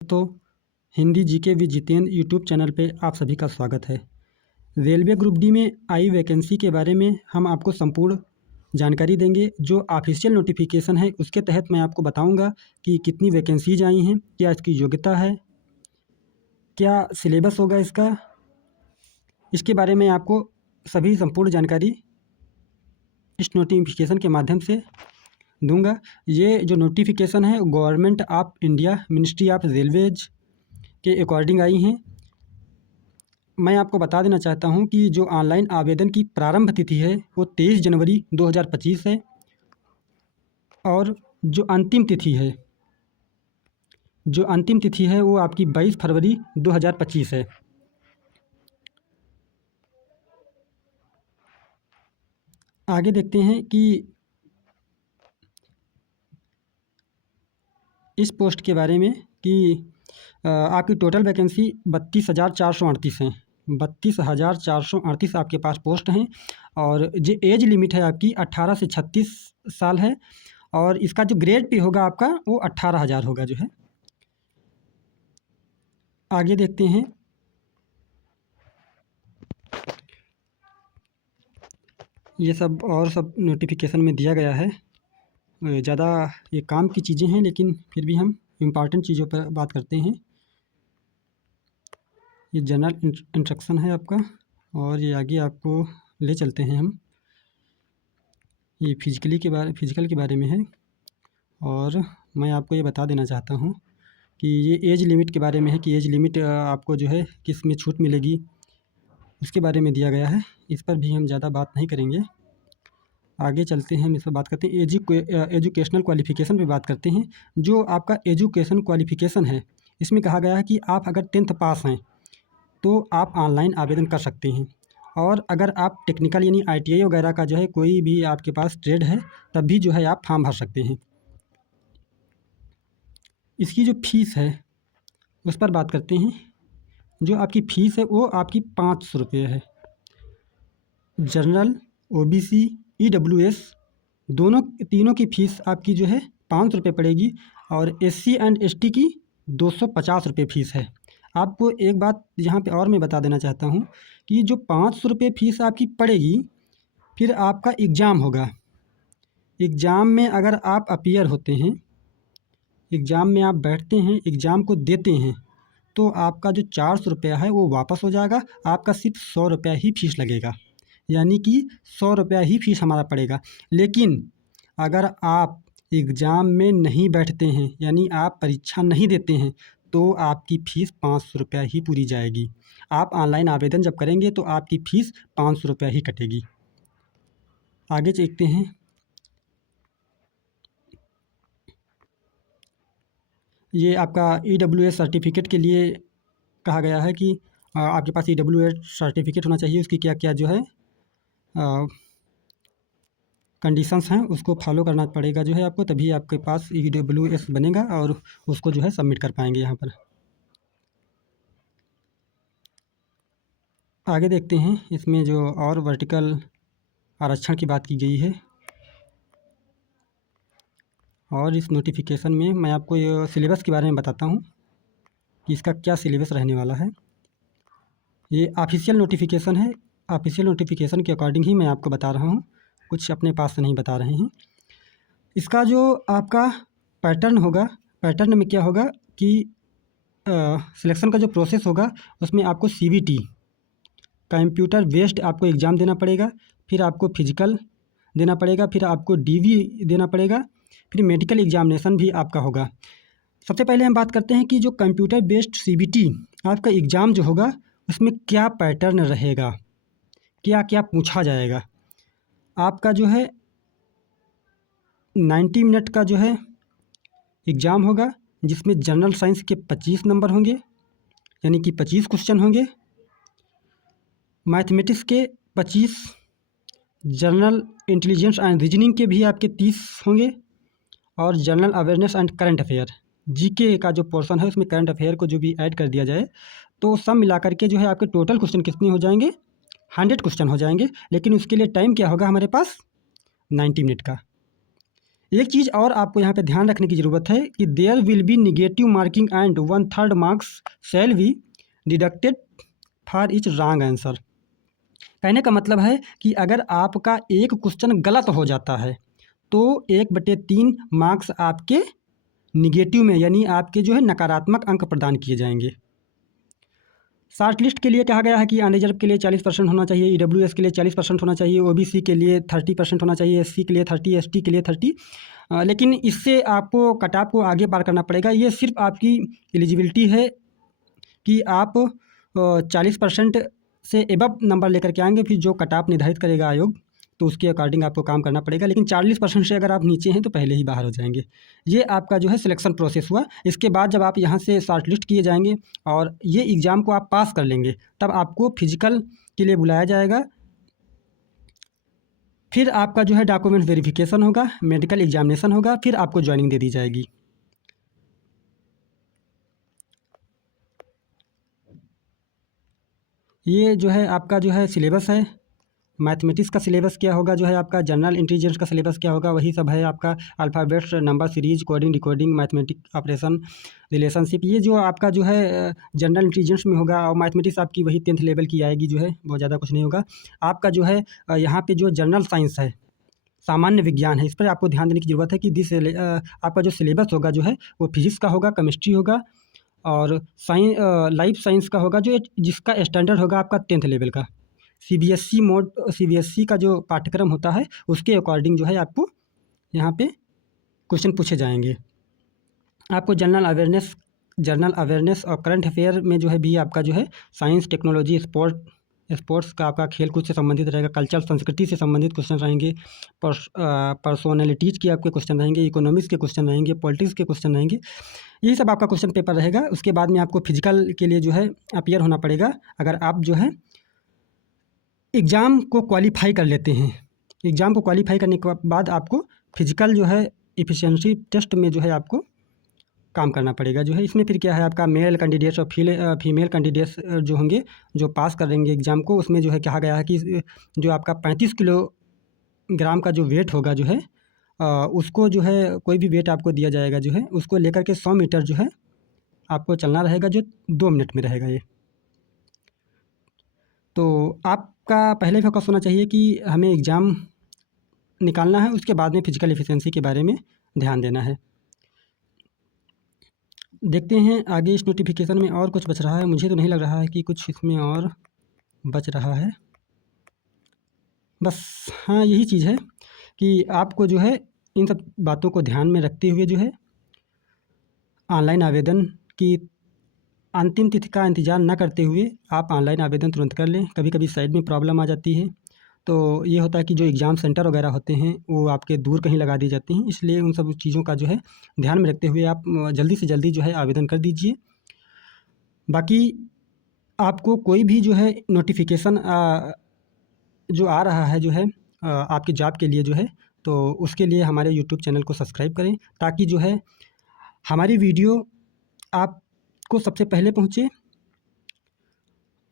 तो Hindi GK with Jitendra YouTube channel पे आप सभी का स्वागत है। रेलवे ग्रुप डी में आई वैकेंसी के बारे में हम आपको संपूर्ण जानकारी देंगे। जो ऑफिशियल नोटिफिकेशन है उसके तहत मैं आपको बताऊंगा कि कितनी वैकेंसीज आई हैं, क्या इसकी योग्यता है, क्या सिलेबस होगा इसके बारे में आपको सभी संपूर्ण जानकारी इस नोटिफिकेशन के माध्यम से दूंगा। ये जो नोटिफिकेशन है government of India ministry of railways के अकॉर्डिंग आई हैं। मैं आपको बता देना चाहता हूं कि जो ऑनलाइन आवेदन की प्रारंभ तिथि है वो 23 जनवरी 2025 है और जो अंतिम तिथि है वो आपकी 22 फरवरी 2025 है। आगे देखते हैं कि इस पोस्ट के बारे में कि आपकी टोटल वैकेंसी 32,438 हैं। 32,438 आपके पास पोस्ट हैं और जो एज लिमिट है आपकी 18 से 36 साल है और इसका जो ग्रेड पे होगा आपका वो 18,000 होगा जो है। आगे देखते हैं। ये सब नोटिफिकेशन में दिया गया है। ज़्यादा ये काम की चीज़ें हैं लेकिन फिर भी हम इम्पॉर्टेंट चीज़ों पर बात करते हैं। ये जनरल इंस्ट्रक्शन है आपका और ये आगे आपको ले चलते हैं हम। ये फिजिकल के बारे में है और मैं आपको ये बता देना चाहता हूँ कि ये एज लिमिट के बारे में है कि एज लिमिट आपको जो है किस में छूट मिलेगी उसके बारे में दिया गया है। इस पर भी हम ज़्यादा बात नहीं करेंगे, आगे चलते हैं। हम इस पर बात करते हैं। एजुकेशनल क्वालिफ़िकेशन पे बात करते हैं। जो आपका एजुकेशन क्वालिफ़िकेशन है इसमें कहा गया है कि आप अगर 10th पास हैं तो आप ऑनलाइन आवेदन कर सकते हैं और अगर आप टेक्निकल यानी ITI वगैरह का जो है कोई भी आपके पास ट्रेड है तब भी जो है आप फॉर्म भर सकते हैं। इसकी जो फीस है उस पर बात करते हैं। जो आपकी फ़ीस है वो आपकी 500 रुपये है। जनरल OBC EWS तीनों की फ़ीस आपकी जो है 500 रुपये पड़ेगी और SC एंड ST की 250 रुपये फ़ीस है। आपको एक बात यहाँ पे और मैं बता देना चाहता हूँ कि जो 500 रुपये फ़ीस आपकी पड़ेगी फिर आपका एग्ज़ाम होगा। एग्ज़ाम में अगर आप अपीयर होते हैं, एग्ज़ाम में आप बैठते हैं, एग्ज़ाम को देते हैं तो आपका जो 400 रुपया है वो वापस हो जाएगा। आपका सिर्फ 100 रुपया ही फ़ीस लगेगा, यानी कि 100 रुपया ही फ़ीस हमारा पड़ेगा। लेकिन अगर आप एग्ज़ाम में नहीं बैठते हैं यानी आप परीक्षा नहीं देते हैं तो आपकी फ़ीस 500 रुपया ही पूरी जाएगी। आप ऑनलाइन आवेदन जब करेंगे तो आपकी फ़ीस 500 रुपया ही कटेगी। आगे देखते हैं। ये आपका EWS सर्टिफिकेट के लिए कहा गया है कि आपके पास EWS सर्टिफिकेट होना चाहिए। उसकी क्या क्या जो है कंडीशंस हैं उसको फॉलो करना पड़ेगा जो है आपको, तभी आपके पास EWS बनेगा और उसको जो है सबमिट कर पाएंगे यहाँ पर। आगे देखते हैं। इसमें जो और वर्टिकल आरक्षण की बात की गई है और इस नोटिफिकेशन में मैं आपको ये सिलेबस के बारे में बताता हूँ कि इसका क्या सिलेबस रहने वाला है। ये ऑफिशियल नोटिफिकेशन है। ऑफिशियल नोटिफिकेशन के अकॉर्डिंग ही मैं आपको बता रहा हूँ, कुछ अपने पास से नहीं बता रहे हैं। इसका जो आपका पैटर्न होगा, पैटर्न में क्या होगा कि सिलेक्शन का जो प्रोसेस होगा उसमें आपको CBT कंप्यूटर बेस्ड आपको एग्ज़ाम देना पड़ेगा, फिर आपको फिजिकल देना पड़ेगा, फिर आपको DV देना पड़ेगा, फिर मेडिकल एग्जामिनेशन भी आपका होगा। सबसे पहले हम बात करते हैं कि जो कंप्यूटर बेस्ड CBT आपका एग्ज़ाम जो होगा उसमें क्या पैटर्न रहेगा, क्या क्या पूछा जाएगा। आपका जो है 90 मिनट का जो है एग्ज़ाम होगा जिसमें जनरल साइंस के 25 नंबर होंगे यानी कि 25 क्वेश्चन होंगे, मैथमेटिक्स के 25, जनरल इंटेलिजेंस एंड रीजनिंग के भी आपके 30 होंगे और general awareness and current affair GK का जो पोर्शन है उसमें करंट अफेयर को जो भी ऐड कर दिया जाए तो सब मिलाकर के जो है आपके टोटल क्वेश्चन कितने हो जाएंगे, 100 क्वेश्चन हो जाएंगे। लेकिन उसके लिए टाइम क्या होगा हमारे पास, 90 मिनट का। एक चीज़ और आपको यहाँ पे ध्यान रखने की ज़रूरत है कि there will be negative marking and 1/3 marks shall be deducted for each wrong answer. कहने का मतलब है कि अगर आपका एक क्वेश्चन गलत हो जाता है तो 1/3 मार्क्स आपके निगेटिव में, यानी आपके जो है नकारात्मक अंक प्रदान किए जाएंगे। शॉर्ट लिस्ट के लिए कहा गया है कि अनरिजर्व के लिए 40% होना चाहिए, ईडब्ल्यूएस के लिए 40% होना चाहिए, ओबीसी के लिए 30% होना चाहिए, एससी के लिए 30, एसटी के लिए 30। लेकिन इससे आपको कट ऑफ को आगे पार करना पड़ेगा। ये सिर्फ आपकी एलिजिबिलिटी है कि आप 40% से एबव नंबर लेकर के आएंगे, फिर जो कट ऑफ निर्धारित करेगा आयोग तो उसके अकॉर्डिंग आपको काम करना पड़ेगा। लेकिन 40% से अगर आप नीचे हैं तो पहले ही बाहर हो जाएंगे। ये आपका जो है सिलेक्शन प्रोसेस हुआ। इसके बाद जब आप यहाँ से शॉर्ट लिस्ट किए जाएंगे और ये एग्ज़ाम को आप पास कर लेंगे तब आपको फिजिकल के लिए बुलाया जाएगा। फिर आपका जो है डॉक्यूमेंट वेरिफिकेशन होगा, मेडिकल एग्जामिनेशन होगा, फिर आपको ज्वाइनिंग दे दी जाएगी। ये जो है आपका जो है सिलेबस है। मैथमेटिक्स का सिलेबस क्या होगा, जो है आपका जनरल इंटेलिजेंस का सिलेबस क्या होगा, वही सब है आपका। Alphabets, number series, coding, decoding, mathematic operation, relationship, ये जो आपका जो है जनरल इंटेलिजेंस में होगा। और मैथमेटिक्स आपकी वही 10th लेवल की आएगी, जो है बहुत ज़्यादा कुछ नहीं होगा। आपका जो है यहाँ पे जो जनरल साइंस है, सामान्य विज्ञान है, इस पर आपको ध्यान देने की ज़रूरत है कि आपका जो सिलेबस होगा जो है वो फिजिक्स का होगा, केमिस्ट्री होगा और लाइफ साइंस का होगा, जो जिसका स्टैंडर्ड होगा आपका 10th लेवल का। सीबीएसई का जो पाठ्यक्रम होता है उसके अकॉर्डिंग जो है आपको यहाँ पे क्वेश्चन पूछे जाएंगे। आपको जनरल अवेयरनेस और करंट अफेयर में जो है भी आपका जो है साइंस, टेक्नोलॉजी, स्पोर्ट्स का आपका खेल कूद से संबंधित रहेगा, कल्चर संस्कृति से संबंधित क्वेश्चन रहेंगे, पर्सोनैलिटीज़ के आपके क्वेश्चन रहेंगे, इकोनॉमिक्स के क्वेश्चन रहेंगे, पॉलिटिक्स के क्वेश्चन रहेंगे। यही सब आपका क्वेश्चन पेपर रहेगा। उसके बाद में आपको फिजिकल के लिए जो है अपीयर होना पड़ेगा। अगर आप जो है एग्ज़ाम को क्वालिफाई कर लेते हैं, एग्ज़ाम को क्वालिफाई करने के बाद आपको फिजिकल जो है एफिशिएंसी टेस्ट में जो है आपको काम करना पड़ेगा। जो है इसमें फिर क्या है आपका मेल कैंडिडेट्स और फीमेल कैंडिडेट्स जो होंगे जो पास करेंगे एग्ज़ाम को, उसमें जो है कहा गया है कि जो आपका 35 किलोग्राम का जो वेट होगा जो है उसको जो है कोई भी वेट आपको दिया जाएगा जो है उसको लेकर के 100 मीटर जो है आपको चलना रहेगा, जो 2 मिनट में रहेगा ये। तो आपका पहले फोकस होना चाहिए कि हमें एग्ज़ाम निकालना है, उसके बाद में फिजिकल एफिशिएंसी के बारे में ध्यान देना है। देखते हैं आगे इस नोटिफिकेशन में और कुछ बच रहा है। मुझे तो नहीं लग रहा है कि कुछ इसमें और बच रहा है। बस हाँ, यही चीज़ है कि आपको जो है इन सब बातों को ध्यान में रखते हुए जो है ऑनलाइन आवेदन की अंतिम तिथि का इंतज़ार न करते हुए आप ऑनलाइन आवेदन तुरंत कर लें। कभी कभी साइड में प्रॉब्लम आ जाती है, तो ये होता है कि जो एग्ज़ाम सेंटर वगैरह होते हैं वो आपके दूर कहीं लगा दी जाती हैं, इसलिए उन सब चीज़ों का जो है ध्यान में रखते हुए आप जल्दी से जल्दी जो है आवेदन कर दीजिए। बाकी आपको कोई भी जो है नोटिफिकेशन जो आ रहा है जो है आपके जॉब के लिए जो है, तो उसके लिए हमारे यूट्यूब चैनल को सब्सक्राइब करें ताकि जो है हमारी वीडियो आपको सबसे पहले पहुँचे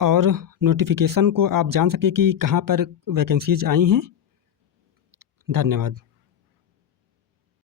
और नोटिफिकेशन को आप जान सकें कि कहाँ पर वैकेंसीज़ आई हैं। धन्यवाद।